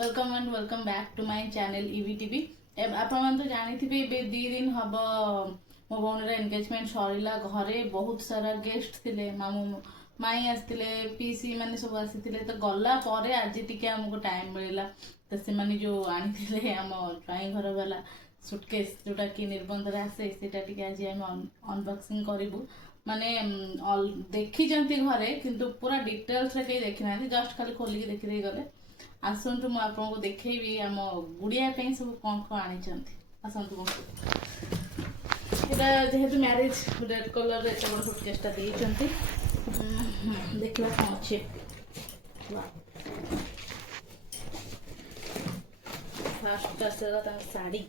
Welcome and welcome back to my channel EVTV. आपण तो जानिथिबे ए 2 दिन हम मो भौणीर एंगेजमेंट सरीला। घरे बहुत सारा गेस्ट थिले, मामू माई आसते, पीसी मैंने सब आसी तो गला पर आज टिके आमको टाइम मिलला तो से जो आनी आम ज्वाई घर वाला सुटकेस जोटा कि निबंध आसे से आज आम अनबॉक्सिंग करूँ। माने देखी घरे किंतु पूरा डिटेल्स रे कहीं देखी ना, जस्ट खाली खोलिक देखी गले। आसतु मुझे आपको देखी आम गुड़िया सब कौन कौन आनी आसतु यहाँ जेहेतु मैरिज रेड कलर एत बड़ सुटकेसटा देते देखा कौन अच्छे। फास्ट आसला शाड़ी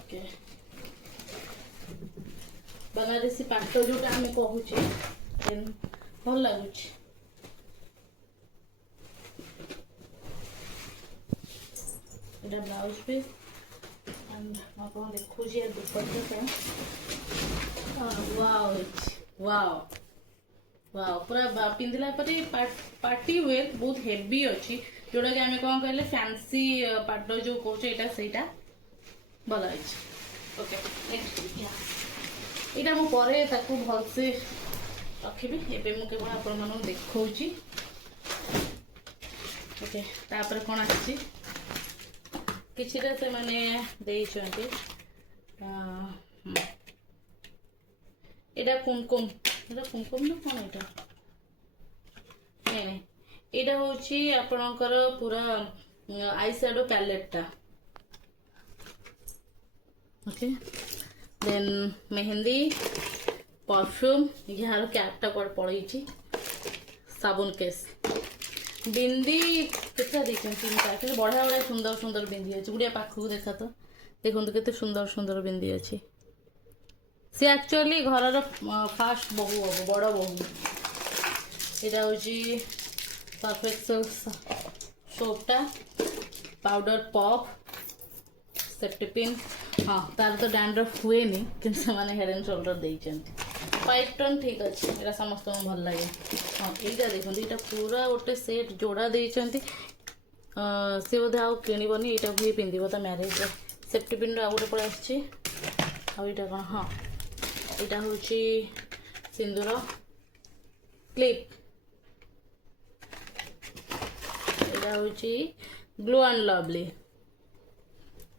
ओके बनारसी पाट जोटा आम कहूचे भल लगुच। এটা ব্লাউজ পিস এন্ড আপনারা দেখুছি আর দুপাট্টাটা ওয়াও ওয়াও ওয়াও পুরা পিंधिला परे पार्टी वेयर बहुत हेवी अछि जोटा कि आमे कोन कहले फैंसी पाट जो कहूचे एटा सेटा भल अछि। ओके नेक्स्ट एटा मो परे ताकू भल से रखिबी। एबे मु केवल आपन मानु देखौची। ओके तापर कोन आछि किछिटा से माने देइछन्ती एटा कुमकुम ना कोन एटा नहीं एटा होची आपणकर पूरा आई शैडो पैलेटटा। ओके देन मेहंदी परफ्यूम यार कैपटा कोड पड़ीची साबुन केस बिंदी केतना देखन तीनटा कि बढ़िया बढ़िया सुंदर सुंदर बिंदी अछि। गुड़िया पाखु देखा तो देखो केते सुंदर सुंदर बिंदी अछि। से एक्चुअली घर फास्ट बहु हम बड़ बहु एटा होची परफेक्ट सोपटा पाउडर पफ सेफ्टी पिन। हाँ तार तो डैंड्रफ हुए नहीं कि माने हेड एंड शोल्डर देइछन्ती 5 टन ठीक अच्छे एटा समस्त भल लगे। हाँ यहाँ देखो यहाँ पूरा गोटे सेट जोड़ा देइछन्ती सी बोधे आउ किणवनी यहाँ भी पिंधिब तो मैरिज सेफ्टी पिन आउ गोटे पड़े आसची आईटा कौन। हाँ यहाँ हूँ सिंदूर क्लिप यहाँ हूँ ग्लो एंड लवली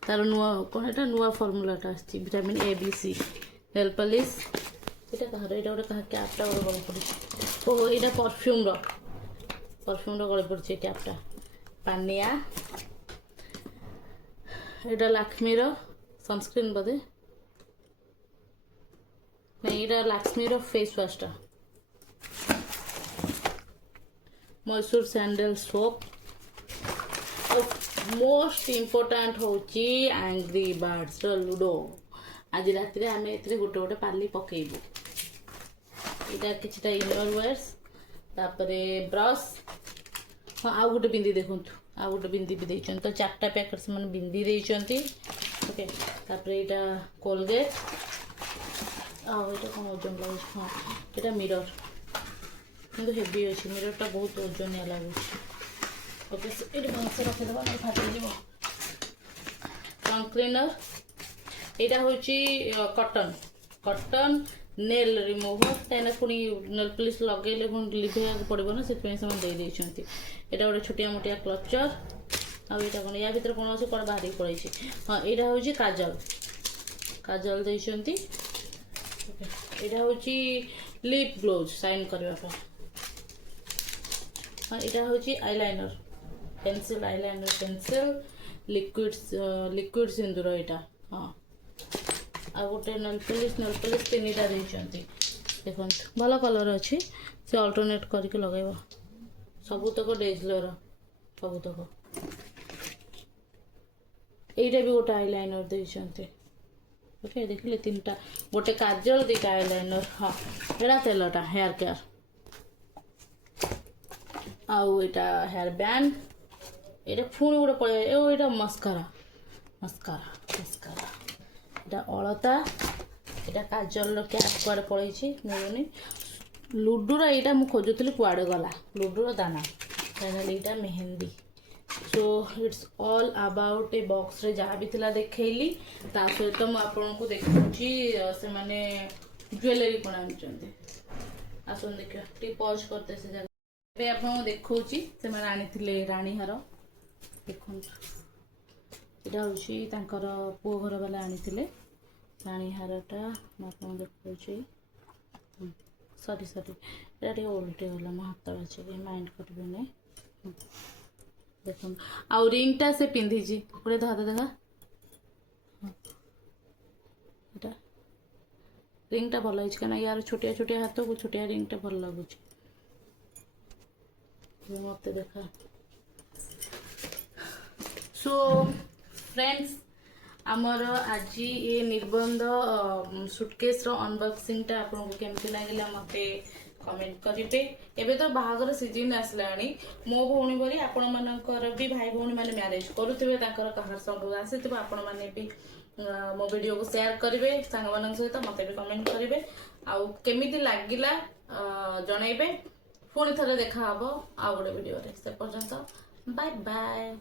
तार नुआ कौन एटा नुआ फर्मुलाटा आसची vitamin A B C nail polish এটা কাহার এটা গোটে কাহা ক্যাপটা গোটে গলে পড়ছে। ও এটা परफ्यूम गले पड़े क्यापटा पानिया এটা লাক্সমির सनस्क्रीन बोधे नहीं এটা লাক্সমির फेस वाशटा Mysore sandal soap most important होची एंग्री बर्ड्स लूडो। आज रात आम ए गोटे गोटे पाली पकेबू इटा किछटा इनर वेयर्स तापरे ब्रश। हाँ आउ गोटे बिंदी देखु आउ गोटे बिंदी भी देइछन तो 4टा पैकेट से मन बिंदी देइछन्ती। ओके तापरे इटा कोलगेट आ एटा कोन ओजन लागु। हाँ एटा मिरर किंतु हेवी अछि मिररटा बहुत ओजनिया लागु। ओके एटा बंस रखे दबा न फाटि जीवो। टंग क्लीनर एटा होची कॉटन नेल रिमूवर कहीं पुणी नेल पॉलिश लगे लिभेक पड़ो ना से देते। यहाँ गोटे छोटिया मोटिया क्लचर आईटा कौन या भर कौन अच्छे कौन बाहर पड़े। हाँ यहाँ हूँ काजल देती यहाँ हूँ लिप ग्लोज साइन करने। हाँ यहाँ हूँ आईलाइनर पेंसिल लिक्विड सिंदूर यहाँ। हाँ आ गोटे नेल पॉलिश 3टा देइछन्ती देखो भल कलर अच्छी से अल्टरनेट करके लगेब सबुतक डेजलर सबुतक। यहीटा भी गोटे आईलाइनर देइछन्ती। ओके देखिले 3टा गोटे काजल 2टा आईलाइनर। हाँ एटा तेलटा हेयर केयर आउ एटा हेयर बैंड एटा पुणी गोटे पड़े एटा मस्कारा मस्कारा मस्कारा एटा अलता एटा काजल कैप कुआड़े पड़े मिलूनी लुडुर यहाँ मुझे खोजुली कुआड़े गला लुडुर दाना finally Etah mehndi so it's all about a box रे जहाँ भी थिला देखैली ता सहित मु आपन को देखौची से माने ज्वेलरी कोन आनचंदे आसन देखियो टी पॉज करते से जगह बे आपन देखौची से माने आनिथिले रानी हार देखो एटा होची तांकर पुओ घर वाला आनिथिले रानी हारटा मु आपन देखौची सॉरी एटा टे उल्टे होला म हाथ बाचे माइंड करबे नै देखो आउ रिंगटा से पिंधी जी पूरे धर देखा एटा रिंगटा भल है क्या यार छोटिया छोटिया हाथ को छोटिया रिंगटा भल लगुच मत देखा सो फ्रेंड्स आमर आज ये निबंध सुटकेस रो अनबॉक्सिंग टा आपन को केमती लागिला मते कमेंट करिवे एबे तो बाहागर सीजन आसलाणी मो भौणी भरी आपण मानकर भी भाई भौणी माने मैरिज करूथिबे ताकर कहार संग आसीथिबे आपण माने भी मो वीडियो को शेयर करिवे संग मानन सहित मते भी कमेंट करिवे आउ केमिति लागिला जणाइबे पुणी थरे देखा हबो आ गोटे वीडियो रे से पर्यंत बाय बाय।